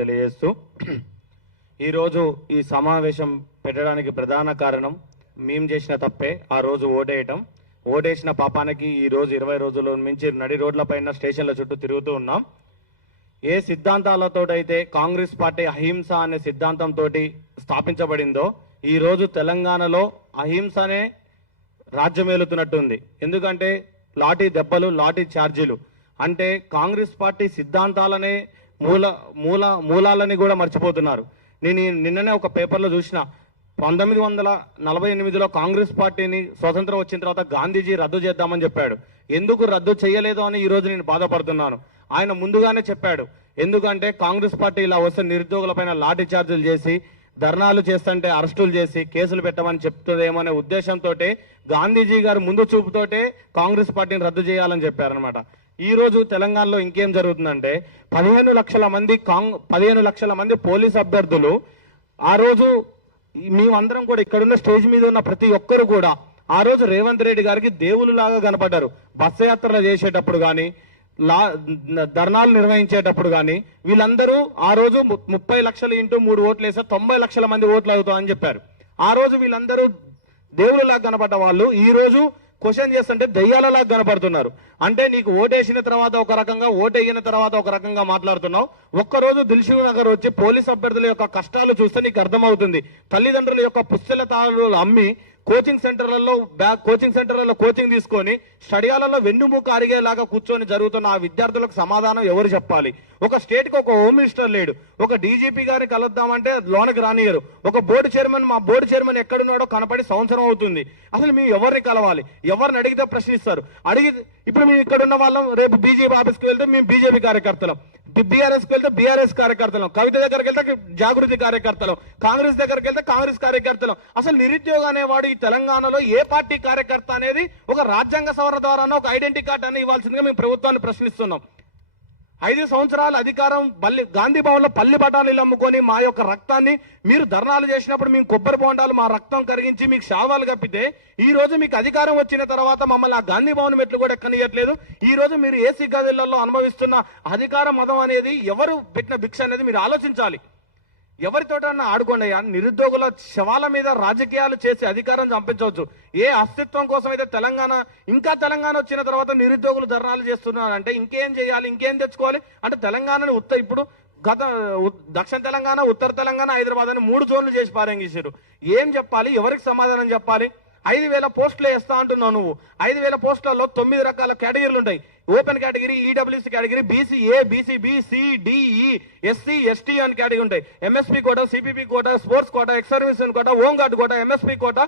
తెలియజేస్తూ ఈరోజు ఈ సమావేశం పెట్టడానికి ప్రధాన కారణం మేము చేసిన తప్పే ఆ రోజు ఓటేసిన పాపానికి ఈ రోజు 20 రోజుల నుంచి నడి రోడ్లపైన స్టేషన్ల చుట్టూ తిరుగుతూ ఉన్నాం. ఏ సిద్ధాంతాలతోటైతే కాంగ్రెస్ పార్టీ అహింస అనే సిద్ధాంతంతో స్థాపించబడిందో ఈ రోజు తెలంగాణలో అహింసనే రాజ్యమేలుతున్నట్టుంది. ఎందుకంటే లాఠీ దెబ్బలు, లాఠీ ఛార్జీలు అంటే కాంగ్రెస్ పార్టీ సిద్ధాంతాలనే మూలాలని కూడా మర్చిపోతున్నారు. నేను నిన్ననే ఒక పేపర్లో చూసిన 1948లో కాంగ్రెస్ పార్టీని స్వతంత్రం వచ్చిన తర్వాత గాంధీజీ రద్దు చేద్దామని చెప్పాడు. ఎందుకు రద్దు చేయలేదు అని ఈరోజు నేను బాధపడుతున్నాను. ఆయన ముందుగానే చెప్పాడు. ఎందుకంటే కాంగ్రెస్ పార్టీ ఇలా వస్తే నిరుద్యోగులపైన లాఠీ చార్జీలు చేసి, ధర్నాలు చేస్తుంటే అరెస్టులు చేసి కేసులు పెట్టమని చెప్తుందేమనే ఉద్దేశంతో గాంధీజీ గారు ముందు చూపుతోటే కాంగ్రెస్ పార్టీని రద్దు చేయాలని చెప్పారనమాట. ఈ రోజు తెలంగాణలో ఇంకేం జరుగుతుందంటే 15 లక్షల మంది పోలీస్ అభ్యర్థులు ఆ రోజు మేమందరం కూడా ఇక్కడున్న స్టేజ్ మీద ఉన్న ప్రతి ఒక్కరు కూడా ఆ రోజు రేవంత్ రెడ్డి గారికి దేవుళ్ళు లాగా కనపడ్డారు. బస్సు యాత్రలు చేసేటప్పుడు కానీ, ధర్నాలు నిర్వహించేటప్పుడు కానీ వీళ్ళందరూ ఆ రోజు 30 లక్షలు ఇంటూ 3 ఓట్లు వేస్తే 90 లక్షల మంది ఓట్లు అవుతామని చెప్పారు. ఆ రోజు వీళ్ళందరూ దేవుళ్ళు లాగా కనపడ్డ వాళ్ళు ఈ రోజు క్వశ్చన్ చేస్తుంటే దయ్యాలలాగా కనపడుతున్నారు. అంటే నీకు ఓటేసిన తర్వాత ఒక రకంగా, ఓటేయిన తర్వాత ఒక రకంగా మాట్లాడుతున్నావు. ఒక్కరోజు దిల్సుఖ్ నగర్ వచ్చి పోలీస్ అభ్యర్థుల యొక్క కష్టాలు చూస్తే నీకు అర్థమవుతుంది. తల్లిదండ్రుల యొక్క పుస్తకాలు అమ్మి కోచింగ్ సెంటర్లలో కోచింగ్ తీసుకొని స్టడియాలలో వెన్నుముక అరిగేలాగా కూర్చొని జరుగుతున్న ఆ విద్యార్థులకు సమాధానం ఎవరు చెప్పాలి? ఒక స్టేట్కి ఒక హోమ్ మినిస్టర్ లేడు. ఒక డీజీపీ గారిని కలుద్దామంటే లోనకి రానియరు. ఒక మా బోర్డు చైర్మన్ ఎక్కడున్నాడో కనపడి సంవత్సరం అవుతుంది. అసలు మేము ఎవరిని కలవాలి? ఎవరిని అడిగితే ప్రశ్నిస్తారు. ఇప్పుడు మేము ఇక్కడ ఉన్న వాళ్ళం, రేపు బీజేపీ ఆఫీస్కి వెళ్తే మేము బీజేపీ కార్యకర్తలం, బీఆర్ఎస్కి వెళ్తే బీఆర్ఎస్ కార్యకర్తలం, కవిత దగ్గరికి వెళ్తే జాగృతి కార్యకర్తలం, కాంగ్రెస్ దగ్గరికి వెళ్తే కాంగ్రెస్ కార్యకర్తలం. అసలు నిరుద్యోగ అనేవాడు ఈ తెలంగాణలో ఏ పార్టీ కార్యకర్త అనేది ఒక రాజ్యాంగ సవరణ ద్వారా ఒక ఐడెంటిటీ కార్డు అని ఇవ్వాల్సిందిగా మేము ప్రభుత్వాన్ని ప్రశ్నిస్తున్నాం. 5 సంవత్సరాల అధికారం గాంధీ భవన్ లో పల్లి బఠానీలు అమ్ముకొని మా యొక్క రక్తాన్ని మీరు ధర్నాలు చేసినప్పుడు మేము కొబ్బరి బోండాలు మా రక్తం కరిగించి మీకు శావాలు కప్పితే ఈ రోజు మీకు అధికారం వచ్చిన తర్వాత మమ్మల్ని ఆ గాంధీ భవన్ మెట్లు కూడా ఎక్కనియట్లేదు. ఈ రోజు మీరు ఏసీ గదులలో అనుభవిస్తున్న అధికార మదం అనేది ఎవరు పెట్టిన భిక్ష అనేది మీరు ఆలోచించాలి. ఎవరితోటన్నా ఆడుకోండియా. నిరుద్యోగుల శవాల మీద రాజకీయాలు చేసి అధికారం చంపించవచ్చు. ఏ అస్తిత్వం కోసం అయితే తెలంగాణ వచ్చిన తర్వాత నిరుద్యోగులు ధర్నాలు చేస్తున్నారంటే ఇంకేం చేయాలి, ఇంకేం తెచ్చుకోవాలి అంటే తెలంగాణని ఇప్పుడు దక్షిణ తెలంగాణ, ఉత్తర తెలంగాణ, హైదరాబాద్ అని 3 జోన్లు చేసి పారంగేశారు. ఏం చెప్పాలి? ఎవరికి సమాధానం చెప్పాలి? 5,000 పోస్టులు వేస్తా అంటున్నావు నువ్వు. 5,000 పోస్టులలో 9 రకాల కేటగిరీలు ఉంటాయి. Open category, EWC category, BCA, BCB, CDE, SC, ST అని కేటగిరీ ఉంటాయి. ఎంఎస్పీ కోట, సిపిపి కోట, స్పోర్ట్స్ కోట, ఎక్స్ సర్వీస్ కోట, హోమ్ గార్డ్ కోట, ఎంఎస్పీ కోట,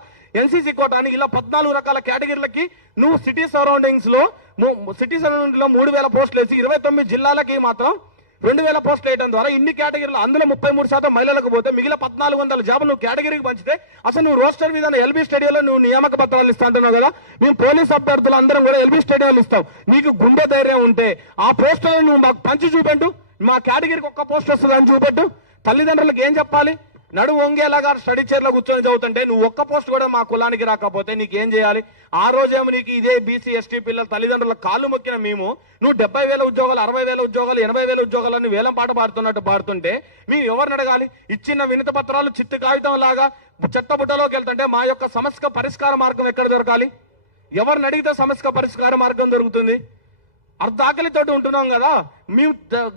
ఎన్సీసీ కోట అని ఇలా 14 రకాల కేటగిరీలకి నువ్వు సిటీ సరౌండింగ్స్ లో 3,000 పోస్టులు వేసి 29 జిల్లాలకి మాత్రం 2,000 పోస్టులు వేయడం ద్వారా ఇన్ని కేటగిరీలు, అందులో 33% మహిళలకు పోతే మిగిలిన 1,400 జాబులు నువ్వు కేటగిరీకి పంచితే అసలు నువ్వు రోస్టర్ మీద ఎల్బీ స్టేడియంలో నువ్వు నియామక పత్రాలు ఇస్తా అంటున్నావు కదా. మేము పోలీస్ అభ్యర్థులు అందరం కూడా ఎల్బీ స్టేడియంలో ఇస్తాం. నీకు గుండె ధైర్యం ఉంటే ఆ పోస్టులను నువ్వు మాకు పంచి చూపెట్టు. మా కేటగిరీకి ఒక్క పోస్ట్ వస్తుంది అని చూపెట్టు. తల్లిదండ్రులకు ఏం చెప్పాలి? నడు వంగేలాగా స్టడీ చైర్లో కూర్చొని చదువుతుంటే నువ్వు ఒక్క పోస్ట్ కూడా మా కులానికి రాకపోతే నీకేం చేయాలి? ఆ రోజేమో నీకు ఇదే బీసీ, ఎస్టీ పిల్లల తల్లిదండ్రుల కాళ్ళు మొక్కిన మేము నువ్వు 70,000 ఉద్యోగాలు, 60,000 ఉద్యోగాలు, 80,000 ఉద్యోగాలని వేలం పాట పాడుతుంటే మేము ఎవరిని అడగాలి? ఇచ్చిన వినతి పత్రాలు చిత్తు కాగితం లాగా చెత్తబుట్టలోకి వెళ్తుంటే మా యొక్క సమస్య పరిష్కార మార్గం ఎక్కడ దొరకాలి? ఎవరిని అడిగితే సమస్య పరిష్కార మార్గం దొరుకుతుంది? అర్ధాకలితోటి ఉంటున్నాం కదా. మేము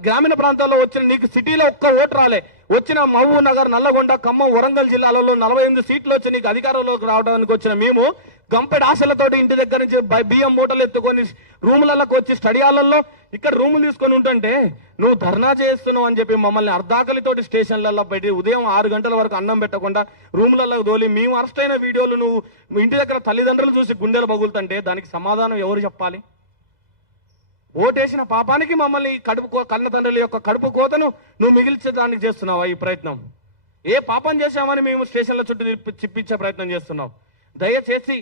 గ్రామీణ ప్రాంతాల్లో వచ్చిన నీకు సిటీలో ఒక్క ఓటు రాలే. వచ్చిన మహబూబ్ నగర్, నల్లగొండ, ఖమ్మం, వరంగల్ జిల్లాలలో 48 సీట్లు వచ్చి నీకు అధికారంలోకి రావడానికి వచ్చిన మేము గంపెడి ఆశలతోటి ఇంటి దగ్గర నుంచి బియ్యం మూటలు ఎత్తుకొని రూములకు వచ్చి స్టడియాలలో ఇక్కడ రూములు తీసుకొని ఉంటుంటే నువ్వు ధర్నా చేస్తున్నావు అని చెప్పి మమ్మల్ని అర్ధాకలితోటి స్టేషన్లలో పెట్టి ఉదయం 6 గంటల వరకు అన్నం పెట్టకుండా రూములలో తోలి మేము అరెస్ట్ అయిన వీడియోలు నువ్వు ఇంటి దగ్గర తల్లిదండ్రులు చూసి గుండెలు పగులుతుంటే దానికి సమాధానం ఎవరు చెప్పాలి? ఓటేసిన పాపానికి మమ్మల్ని కన్న తండ్రుల యొక్క కడుపు కోతను నువ్వు మిగిల్చడానికి చేస్తున్నావా ఈ ప్రయత్నం? ఏ పాపం చేశామని మేము స్టేషన్ల చుట్టూ చిప్పించే ప్రయత్నం చేస్తున్నాం? దయచేసి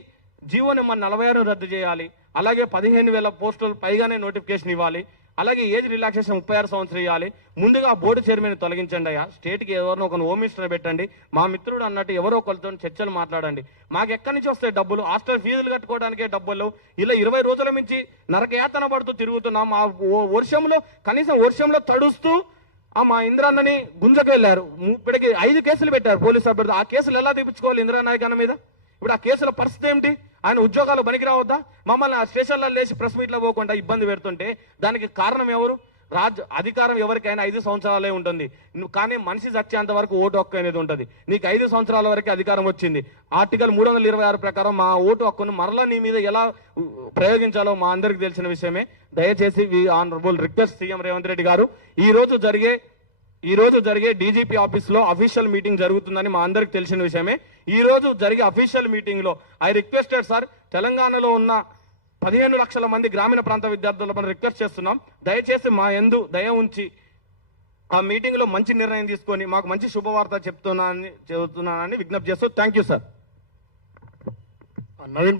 జీవో నెంబర్ 46 రద్దు చేయాలి. అలాగే 15,000 పోస్టులు పైగానే నోటిఫికేషన్ ఇవ్వాలి. అలాగే ఏజ్ రిలాక్సేషన్ 36 సంవత్సరాలు ఇవ్వాలి. ముందుగా బోర్డు చైర్మన్ తొలగించండి అయ్యా. స్టేట్కి ఎవరినో ఒక హోమ్ మినిస్టర్ పెట్టండి. మా మిత్రుడు అన్నట్టు ఎవరో ఒకరితో చర్చలు మాట్లాడండి. మాకు ఎక్కడి నుంచి వస్తాయి డబ్బులు? హాస్టల్ ఫీజులు కట్టుకోవడానికే డబ్బులు. ఇలా 20 రోజుల నుంచి నరకయాతన పడుతూ తిరుగుతున్నాం. మా వర్షంలో కనీసం వర్షంలో తడుస్తూ మా ఇందిరాన్నని గుంజకు వెళ్ళారు, ఇప్పటికి 5 కేసులు పెట్టారు పోలీసు అభ్యర్థి. ఆ కేసులు ఎలా తీపించుకోవాలి ఇందిరానాయక్ అన్న మీద? ఇప్పుడు ఆ కేసుల పరిస్థితి ఏమిటి? ఆయన ఉద్యోగాలు పనికి రావద్దా? మమ్మల్ని ఆ స్టేషన్లో లేచి ప్రెస్ మీట్లో పోకుండా ఇబ్బంది పెడుతుంటే దానికి కారణం ఎవరు? అధికారం ఎవరికైనా 5 సంవత్సరాలే ఉంటుంది, కానీ మనిషి చచ్చేంత వరకు ఓటు హక్కు అనేది ఉంటుంది. నీకు 5 సంవత్సరాల వరకు అధికారం వచ్చింది. ఆర్టికల్ 326 ప్రకారం మా ఓటు హక్కును మరలా నీ మీద ఎలా ప్రయోగించాలో మా అందరికి తెలిసిన విషయమే. దయచేసి we honourable request CM Revanth Reddy garu, ఈ రోజు జరిగే డీజీపీ ఆఫీస్ లో అఫీషియల్ మీటింగ్ జరుగుతుందని మా అందరికి తెలిసిన విషయమే. ఈ రోజు జరిగే అఫీషియల్ మీటింగ్ లో ఐ రిక్వెస్టెడ్ సార్, తెలంగాణలో ఉన్న 15 లక్షల మంది గ్రామీణ ప్రాంత విద్యార్థుల పైన రిక్వెస్ట్ చేస్తున్నాం, దయచేసి మా యందు దయ ఉంచి ఆ మీటింగ్ లో మంచి నిర్ణయం తీసుకొని మాకు మంచి శుభవార్త చెబుతున్నానని విజ్ఞప్తి చేస్తూ థ్యాంక్ యూ సార్. నవీన్